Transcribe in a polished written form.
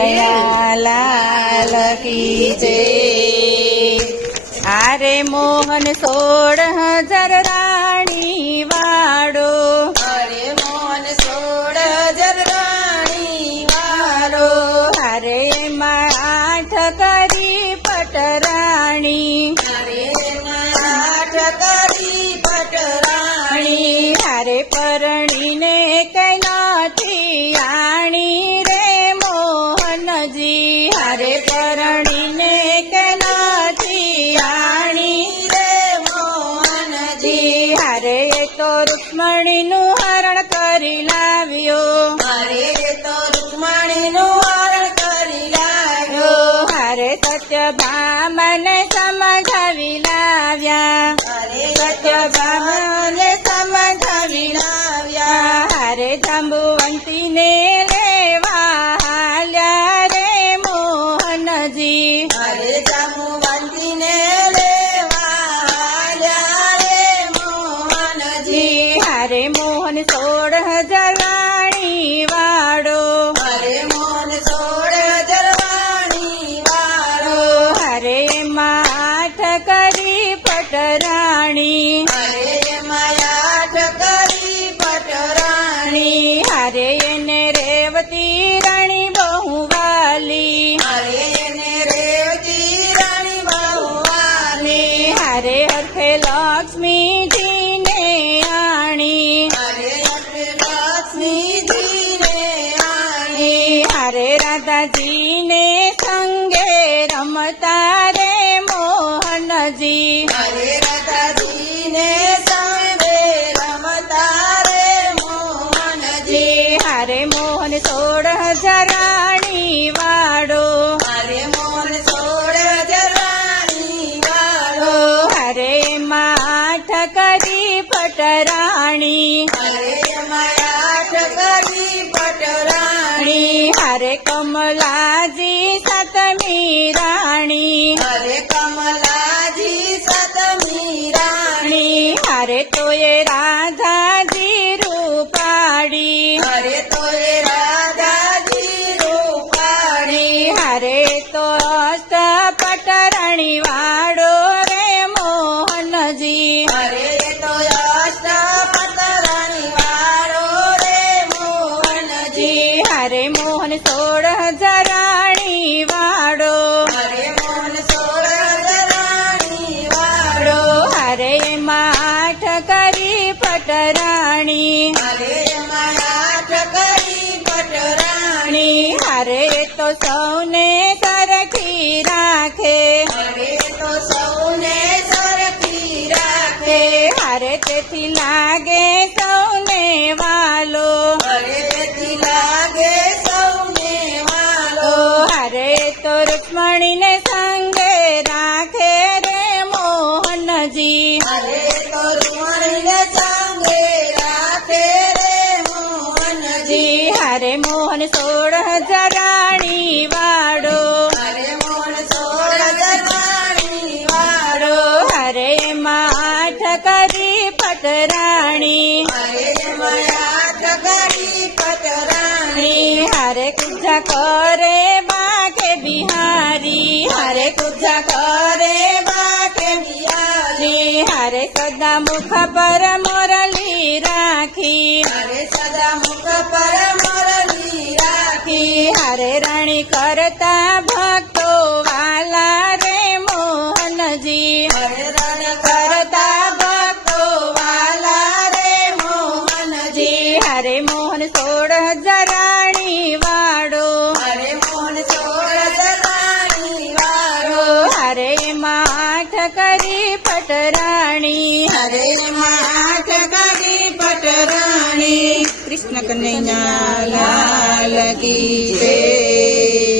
કનૈયા લાલ કી જય। આરે મોહન 16,000 રાણી વાળો, અરે મોહન 16,000 રાણી વાળો, હારે એમાં 8 કરી પટરાણી, અરે એમાં 8 કરી પટરાણી, હારે પરણીને કઈ નથી આણી રે મોહનજી, હારે પરણીને કઈ નથી આણી રે મોહનજી, હારે તો રૂક્ષ્મણીનું હરણ કરી લાવ્યો, અરે તો રૂક્ષ્મણીનું હરણ કરી લાવ્યો, હારે સત્યભામાને સમજાવી લાવ્યા, અરે સત્યભામાને સમજાવી લાવ્યા, હારે જાંબુવંતીને લેવા હાલ્યા રે મોહનજી, અરે જાંબુવંતીને લેવા હાલ્યા રે મોહનજી, હારે મોહન 16,000 રાણી વાળો, અરે મોહન 16,000 રાણી વાળો, હારે એમાં 8 કરી પટરાણી, અરે એમાં 8 કરી પટરાણી, હારે એને રેવતી રાણી બહુ વાલી, અરે એને રેવતી રાણી બહુ વાલી, હારે હરખે લક્ષ્મીજીને આણી, અરે આપણે લક્ષ્મીજીને આણી, હારે રાધાજીને સંગે રમતા રે મોહનજી, અરે રાધાજીને સામે રમતા રે મોહનજી, હારે મોહન 16,000 રાણી વાળો, અરે મોહન 16,000 રાણી વાળો, હારે એમાં 8 કરી પટરાણી, અરે એમાં 8 કરી પટરાણી, હારે કમલાજી 7મી રાણી, અરે કમલાજી 7મી રાણી, હારે તો એ રાધાજી રૂપાડી, અરે તો એ રાધાજી રૂપાડી, હારે તો અષ્ટપટ રાણી વાળો રે મોહનજી, અરે તો અષ્ટપટ રાણી વાળો રે મોહનજી, હારે મોહન 16,000 રાણી વાળો, અરે મોહન 16,000 રાણી વાળો, હારે એમાં 8 કરી પટરાણી, અરે એમાં 8 કરી પટરાણી, હારે તો સૌને સરખી રાખે, અરે તો સૌને સરખી રાખે, હારે તેથી લાગે સૌને વાલો, અરે તેથી લાગે સૌને વાલો, હારે તો રૂક્ષ્મણીને સંગે રાખે રે મોહનજી, અરે તો રૂક્ષ્મણીને સંગે રાખે રે મોહનજી, હારે મોહન 16,000 રાણી વાળો, અરે મોહન 16,000 રાણી વાળો, હારે એમાં 8 કરી પટરાણી, અરે એમાં 8 કરી પટરાણી, હારે કુજા કરે બાકે બિહારી, અરે કુજા કરે બાકે બિહારી, હારે સદા મુખ પર મોરલી રાખી, અરે સદા મુખ પર મોરલી રાખી, હારે રાણી કરતા ભક્તો વાલા રે મોહનજી, અરે રણ કરતા ભક્તો વાલા રે મોહનજી, હારે મોહન 16,000 રાણી વાળો, અરે મોહન 16,000 રાણી વાળો, હારે એમાં 8 કરી પટરાણી, અરે એમાં 8 કરી પટરાણી, કૃષ્ણ કનૈયા લાલ કી જય।